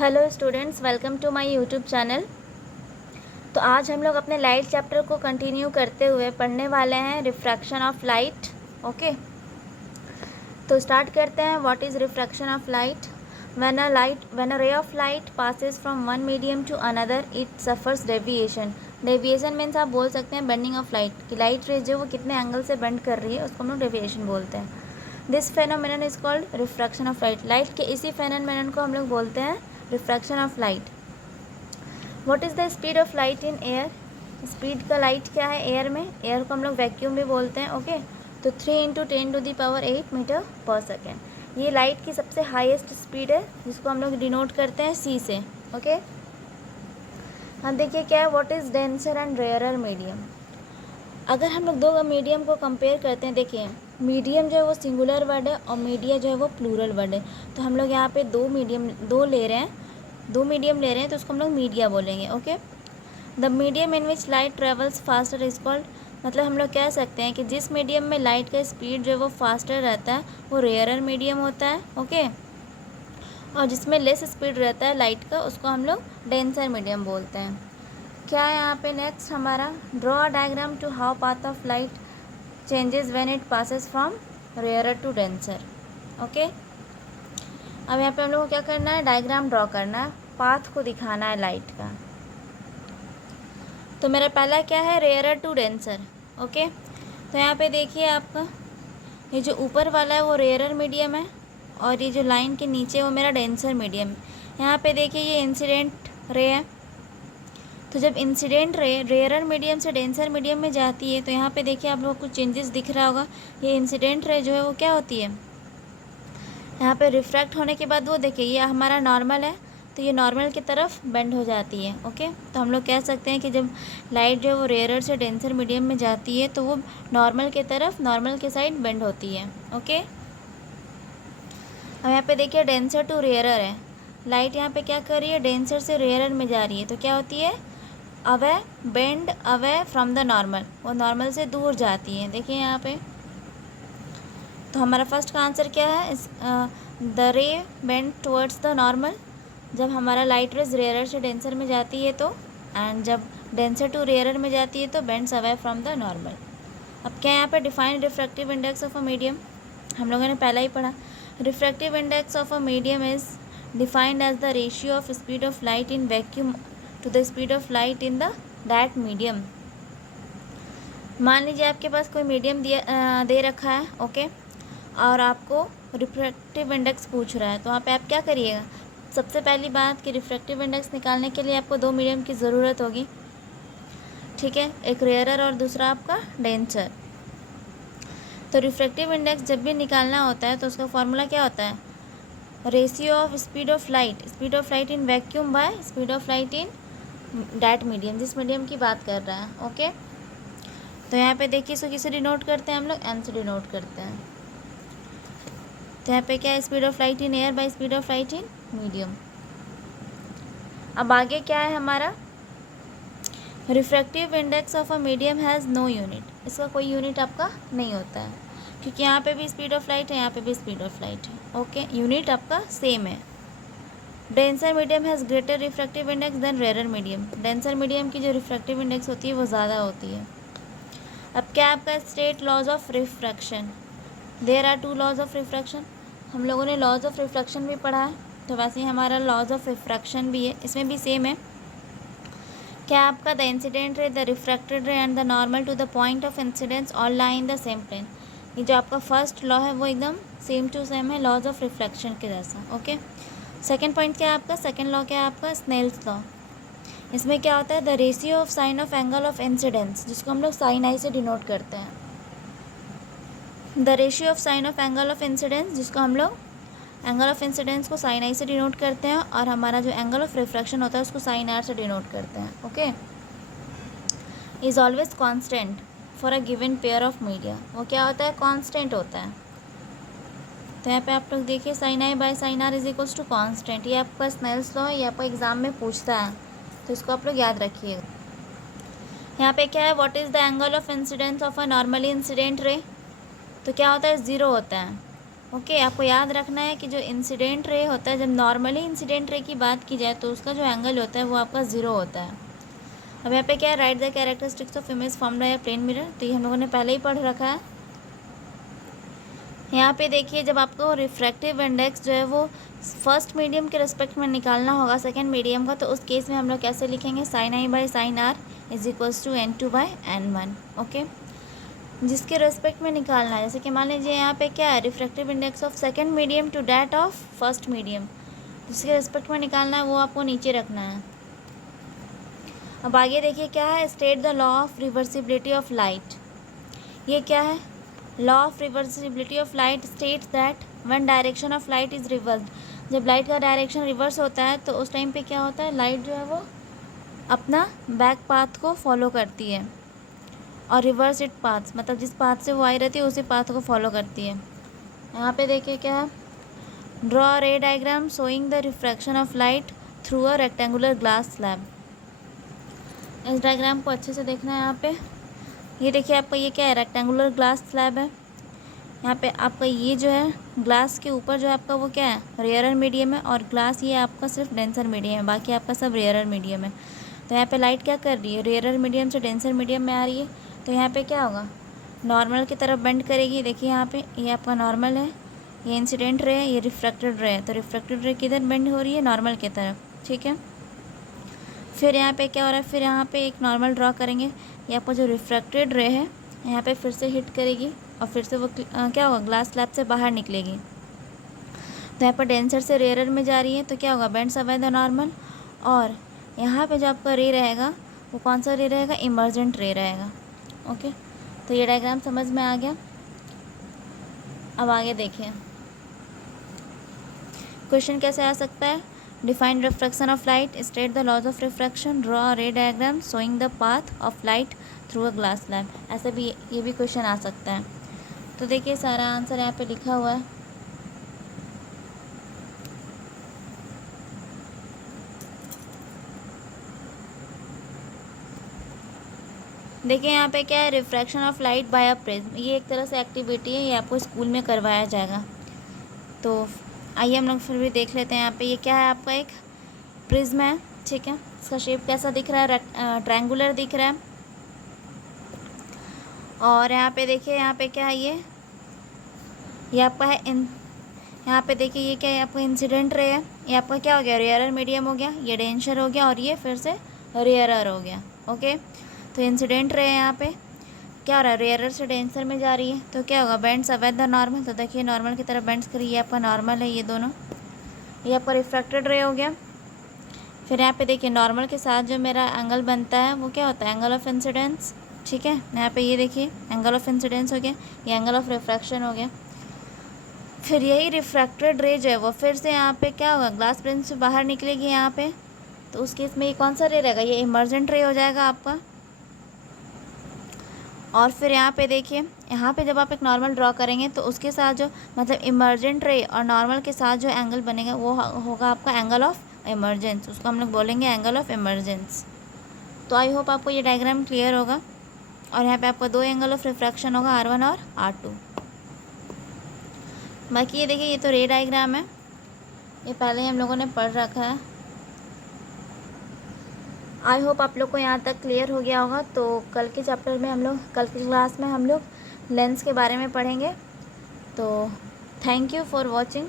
Hello students, welcome to my YouTube channel. तो आज हम लोग अपने लाइट चैप्टर को कंटिन्यू करते हुए पढ़ने वाले हैं रिफ्रैक्शन ऑफ लाइट। ओके, तो स्टार्ट करते हैं। What is refraction of light? When a ray of light passes from one medium to another it suffers deviation. Deviation means आप बोल सकते हैं बेंडिंग ऑफ लाइट कि लाइट रेज जो वो कितने एंगल से बेंड कर रही है उसको हम लोग डेविएशन बोलते हैं। This phenomenon is called refraction of light. Light के इसी फेनोमेनन को हम लोग बोलते हैं refraction of light. What is the speed of light in air? Speed का लाइट क्या है एयर में? एयर को हम लोग वैक्यूम भी बोलते हैं। ओके, तो 3 × 10⁸ मीटर पर सेकेंड ये लाइट की सबसे हाईएस्ट स्पीड है, जिसको हम लोग डिनोट करते हैं सी से। ओके, अब देखिए क्या है, what is denser and rarer medium. अगर हम लोग दो मीडियम को कंपेयर करते हैं, देखिए मीडियम जो है वो सिंगुलर वर्ड है और मीडिया जो है वो प्लूरल वर्ड है। तो हम लोग यहाँ पे दो मीडियम ले रहे हैं, तो उसको हम लोग मीडिया बोलेंगे। Okay, the medium in which light travels faster is called, मतलब हम लोग कह सकते हैं कि जिस मीडियम में लाइट का स्पीड जो है वो फास्टर रहता है वो रेयरर मीडियम होता है। ओके, और जिसमें लेस स्पीड रहता है लाइट का उसको हम लोग डेंसर मीडियम बोलते हैं। क्या है यहाँ पे नेक्स्ट हमारा, draw a diagram to how path of light changes when it passes from rarer to denser. Okay, अब यहाँ पे हम लोग को क्या करना है, डायग्राम ड्रॉ करना है, पाथ को दिखाना है लाइट का। तो मेरा पहला क्या है, रेयरर टू डेंसर। ओके, तो यहाँ पे देखिए आपका ये जो ऊपर वाला है वो रेयरर मीडियम है और ये जो लाइन के नीचे वो मेरा डेंसर मीडियम है। यहाँ पे देखिए ये इंसिडेंट रे है, तो जब इंसिडेंट रे रेयरर मीडियम से डेंसर मीडियम में जाती है तो यहाँ पे देखिए आप लोगों को चेंजेस दिख रहा होगा। ये इंसिडेंट रे जो है वो क्या होती है, यहाँ पे रिफ्रैक्ट होने के बाद वो देखिए ये हमारा नॉर्मल है, तो ये नॉर्मल की तरफ बेंड हो जाती है। ओके, तो हम लोग कह सकते हैं कि जब लाइट जो है वो रेयरर से डेंसर मीडियम में जाती है तो वो नॉर्मल के तरफ, नॉर्मल के साइड बेंड होती है। ओके, अब यहाँ पे देखिए डेंसर टू रेयरर है, लाइट यहाँ पे क्या कर रही है, डेंसर से रेयरर में जा रही है, तो क्या होती है, away, bend away from the normal, वो नॉर्मल से दूर जाती है। देखिए यहाँ पे, तो हमारा फर्स्ट का आंसर क्या है, द रे बेंड टुवर्ड्स द नॉर्मल। जब हमारा लाइट रेज रेयरर से डेंसर में जाती है तो, एंड जब डेंसर टू रेयरर में जाती है तो bends away from the normal. अब क्या है यहाँ पे, define refractive index of a medium, हम लोगों ने पहला ही पढ़ा। Refractive index of a medium is defined as the ratio of speed of light in vacuum to the speed of light in the that medium. मान लीजिए आपके पास कोई मीडियम दे रखा है। ओके, और आपको रिफ्रैक्टिव इंडेक्स पूछ रहा है, तो वहाँ पे आप क्या करिएगा, सबसे पहली बात कि रिफ्रैक्टिव इंडेक्स निकालने के लिए आपको दो मीडियम की ज़रूरत होगी। ठीक है, एक रेयरर और दूसरा आपका डेंसर। तो रिफ्रैक्टिव इंडेक्स जब भी निकालना होता है तो उसका फॉर्मूला क्या होता है, ratio of speed of light in vacuum bye speed of light in that medium, जिस मीडियम की बात कर रहा है। ओके, तो यहाँ पे देखिए इसको किसे डिनोट करते हैं हम लोग, एन से डिनोट करते हैं। तो यहाँ पे क्या है, speed of light in air by speed of light in medium. अब आगे क्या है हमारा, refractive index of a medium has no unit, इसका कोई यूनिट आपका नहीं होता है, क्योंकि यहाँ पे भी स्पीड ऑफ लाइट है, यहाँ पे भी स्पीड ऑफ लाइट है। ओके, यूनिट आपका सेम है। Denser medium has greater refractive index than rarer medium, denser medium की जो रिफ्रैक्टिव इंडेक्स होती है वो ज़्यादा होती है। अब क्या आपका state laws of refraction, there are two laws of refraction, हम लोगों ने लॉज ऑफ रिफ्रैक्शन भी पढ़ा है, तो वैसे ही हमारा लॉज ऑफ रिफ्रैक्शन भी है, इसमें भी सेम है। क्या आपका, the incident ray, the refracted ray and the normal to the point of incidence all lie in the same plane. ये जो आपका फर्स्ट लॉ है वो एकदम सेम टू सेम है लॉज ऑफ रिफ्रैक्शन के जैसा। ओके, सेकेंड पॉइंट क्या है आपका, सेकेंड लॉ क्या है आपका, स्नेल्स लॉ। इसमें क्या होता है, the ratio of sine of angle of incidence, जिसको हम लोग साइन आई से डिनोट करते हैं। The ratio of sine of angle of incidence, जिसको हम लोग एंगल ऑफ इंसिडेंस को साइन आई से डिनोट करते हैं, और हमारा जो एंगल ऑफ रिफ्रैक्शन होता है उसको साइन आर से डिनोट करते हैं। Okay, is always constant for a given pair of media, वो क्या होता है, कांस्टेंट होता है। तो यहाँ पे आप लोग देखिए, sine i by sine r is equals to constant, ये आपका स्नेल्स लॉ है, ये आपको एग्जाम में पूछता है, तो इसको आप लोग याद रखिएगा। यहाँ पे क्या है, what is the angle of incidence of a normally incident ray, तो क्या होता है, ज़ीरो होता है। ओके आपको याद रखना है कि जो इंसिडेंट रे होता है, जब नॉर्मली इंसिडेंट रे की बात की जाए तो उसका जो एंगल होता है वो आपका 0 होता है। अब यहाँ पे क्या है, write the characteristics of image formed by a plane mirror, तो ये हम लोगों ने पहले ही पढ़ रखा है। यहाँ पे देखिए जब आपको रिफ्रैक्टिव इंडेक्स जो है वो फर्स्ट मीडियम के रिस्पेक्ट में निकालना होगा सेकंड मीडियम का, तो उस केस में हम लोग कैसे लिखेंगे, sine i by sine r is equals to N2 by N1। Okay, जिसके रेस्पेक्ट में निकालना है, जैसे कि मान लीजिए यहाँ पे क्या है, refractive index of second medium to that of first medium, जिसके रेस्पेक्ट में निकालना है वो आपको नीचे रखना है। अब आगे देखिए क्या है, state the law of reversibility of light. ये क्या है, law of reversibility of light states that when direction of light is reversed, जब लाइट का डायरेक्शन रिवर्स होता है तो उस टाइम पे क्या होता है, लाइट जो है वो अपना बैक पाथ को फॉलो करती है, और रिवर्स इट पाथ मतलब जिस पाथ से वो आई रहती है उसी पाथ को फॉलो करती है। यहाँ पे देखिए क्या है, draw ray diagram showing the refraction of light through a rectangular glass slab. इस डायग्राम को अच्छे से देखना है। यहाँ पे ये देखिए आपका ये क्या है, रेक्टेंगुलर ग्लास स्लैब है। यहाँ पे आपका ये जो है ग्लास के ऊपर जो है आपका वो क्या है, रेयरर मीडियम है, और ग्लास ये आपका सिर्फ डेंसर मीडियम है, बाकी आपका सब रेयरर मीडियम है। तो यहाँ पे लाइट क्या कर रही है, रेयरर मीडियम से डेंसर मीडियम में आ रही है, तो यहाँ पे क्या होगा, नॉर्मल की तरफ बेंड करेगी। देखिए यहाँ पे ये आपका नॉर्मल है, ये इंसिडेंट रे है, ये रिफ्रैक्टेड रे है, तो रिफ्रैक्टेड रे किधर बेंड हो रही है, नॉर्मल की तरफ, ठीक है। फिर यहाँ पे क्या हो रहा है, फिर यहाँ पे एक नॉर्मल ड्रॉ करेंगे, ये आपका जो रिफ्रैक्टेड रे है यहाँ पे फिर से हिट करेगी, और फिर से वो क्या होगा, ग्लास स्लैब से बाहर निकलेगी। तो यहाँ पर डेंसर से रेयरर में जा रही है, तो क्या होगा, बेंड्स अवे द नॉर्मल, और यहाँ पे जो आपका रे रहेगा वो कौन सा रे रहेगा, इमर्जेंट रे रहेगा। ओके, तो ये डायग्राम समझ में आ गया। अब आगे देखिए क्वेश्चन कैसे आ सकता है, define refraction of light, state the laws of refraction, draw ray diagram showing the path of light through a glass slab. ऐसे भी ये भी क्वेश्चन आ सकता है। तो देखिए सारा आंसर यहाँ पे लिखा हुआ है। देखिए यहाँ पे क्या है, refraction of light by a prism, ये एक तरह से एक्टिविटी है, ये आपको स्कूल में करवाया जाएगा। तो आइए हम लोग फिर भी देख लेते हैं। यहाँ पे ये क्या है, आपका एक प्रिज्म है, ठीक है। इसका शेप कैसा दिख रहा है, ट्रायंगुलर दिख रहा है। और यहाँ पे देखिए यहाँ पे क्या है, ये आपका है यहाँ पे देखिए ये क्या है, आपका इंसिडेंट रे है, ये आपका क्या हो गया, रेयरर मीडियम हो गया, ये डेंसर हो गया, और ये फिर से रेयरर हो गया। ओके, तो इंसिडेंट रे यहाँ पे क्या हो रहा है, रेयरर से डेंसर में जा रही है, तो क्या होगा, बेंड्स अवे द नॉर्मल, तो देखिए नॉर्मल की तरफ बेंड्स करिए, ये आपका नॉर्मल है, ये दोनों, ये आपका रिफ्रैक्टेड रे हो गया। फिर यहाँ पे देखिए नॉर्मल के साथ जो मेरा एंगल बनता है वो क्या होता है, एंगल ऑफ इंसिडेंस, ठीक है। यहाँ पे ये देखिए एंगल ऑफ इंसिडेंस हो गया, ये एंगल ऑफ रिफ्रैक्शन हो गया। फिर यही रिफ्रैक्टेड रे जो है वो फिर से यहाँ पे क्या होगा, ग्लास प्लेन से बाहर निकलेगी यहाँ पे, तो उस केस में ये कौन सा रे रहेगा, ये इमर्जेंट रे हो जाएगा आपका। और फिर यहाँ पे देखिए, यहाँ पे जब आप एक नॉर्मल ड्रॉ करेंगे तो उसके साथ जो मतलब इमर्जेंट रे और नॉर्मल के साथ जो एंगल बनेगा वो होगा आपका एंगल ऑफ इमर्जेंस, उसको हम लोग बोलेंगे एंगल ऑफ इमर्जेंस। तो आई होप आपको ये डायग्राम क्लियर होगा। और यहाँ पे आपका दो एंगल ऑफ रिफ्रैक्शन होगा, R1 और R2। बाकी ये देखिए ये तो रे डायग्राम है, ये पहले ही हम लोगों ने पढ़ रखा है। आई होप आप लोग को यहाँ तक क्लियर हो गया होगा। तो कल के चैप्टर में हम लोग, कल की क्लास में हम लोग लेंस के बारे में पढ़ेंगे। तो थैंक यू फॉर वॉचिंग।